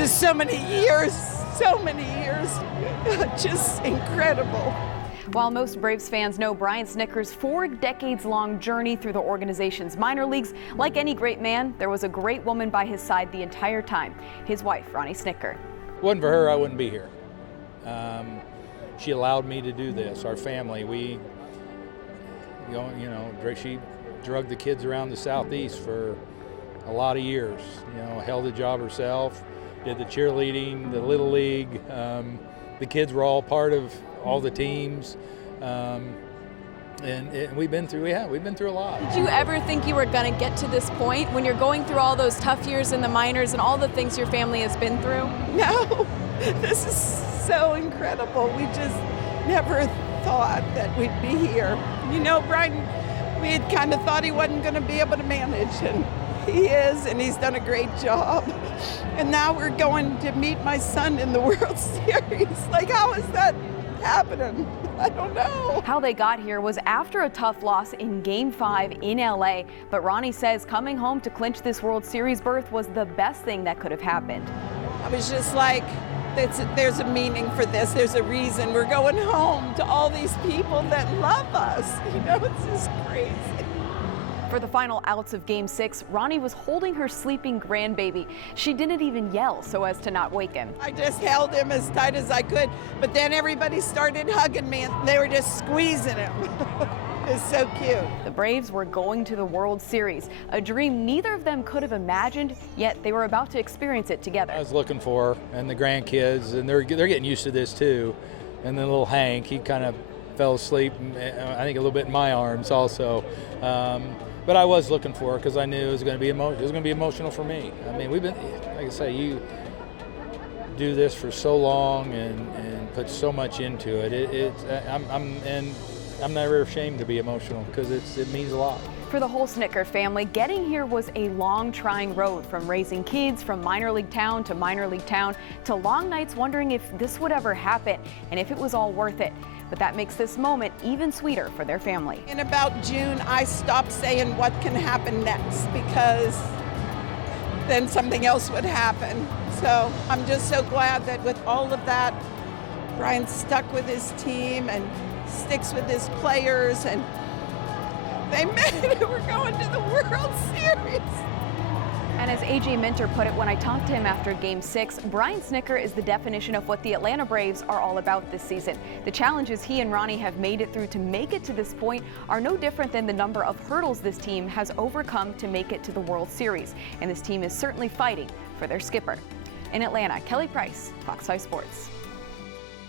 is so many years, just incredible. While most Braves fans know Brian Snitker's 4 decades-long journey through the organization's minor leagues, like any great man, there was a great woman by his side the entire time, his wife, Ronnie Snitker. If it wasn't for her, I wouldn't be here. She allowed me to do this. Our family, she drugged the kids around the Southeast for a lot of years. Held a job herself, did the cheerleading, the Little League. The kids were all part of all the teams, and we've been through a lot. Did you ever think you were going to get to this point when you're going through all those tough years in the minors and all the things your family has been through? No, this is so incredible. We just never thought that we'd be here. Brian, we had kind of thought he wasn't going to be able to manage, and he is, and he's done a great job. And now we're going to meet my son in the World Series. How is that happening? I don't know. How they got here was after a tough loss in Game 5 in LA, but Ronnie says coming home to clinch this World Series berth was the best thing that could have happened. I was just like, there's a meaning for this. There's a reason. We're going home to all these people that love us. It's just crazy. For the final outs of Game 6, Ronnie was holding her sleeping grandbaby. She didn't even yell so as to not wake him. I just held him as tight as I could, but then everybody started hugging me and they were just squeezing him. It's so cute. The Braves were going to the World Series, a dream neither of them could have imagined, yet they were about to experience it together. I was looking for her and the grandkids, and they're getting used to this too. And then little Hank, he kind of fell asleep, I think a little bit in my arms also. But I was looking for her because I knew it was going to be emotional for me. I mean, we've been, like I say, you do this for so long and put so much into it. I'm never ashamed to be emotional because it means a lot. For the whole Snitker family, getting here was a long, trying road, from raising kids from minor league town to minor league town, to long nights wondering if this would ever happen and if it was all worth it. But that makes this moment even sweeter for their family. In about June, I stopped saying what can happen next, because then something else would happen. So I'm just so glad that with all of that, Brian stuck with his team and sticks with his players, and they made it. We're going to the World Series. And as A.J. Minter put it when I talked to him after Game 6, Brian Snitker is the definition of what the Atlanta Braves are all about this season. The challenges he and Ronnie have made it through to make it to this point are no different than the number of hurdles this team has overcome to make it to the World Series. And this team is certainly fighting for their skipper. In Atlanta, Kelly Price, Fox 5 Sports.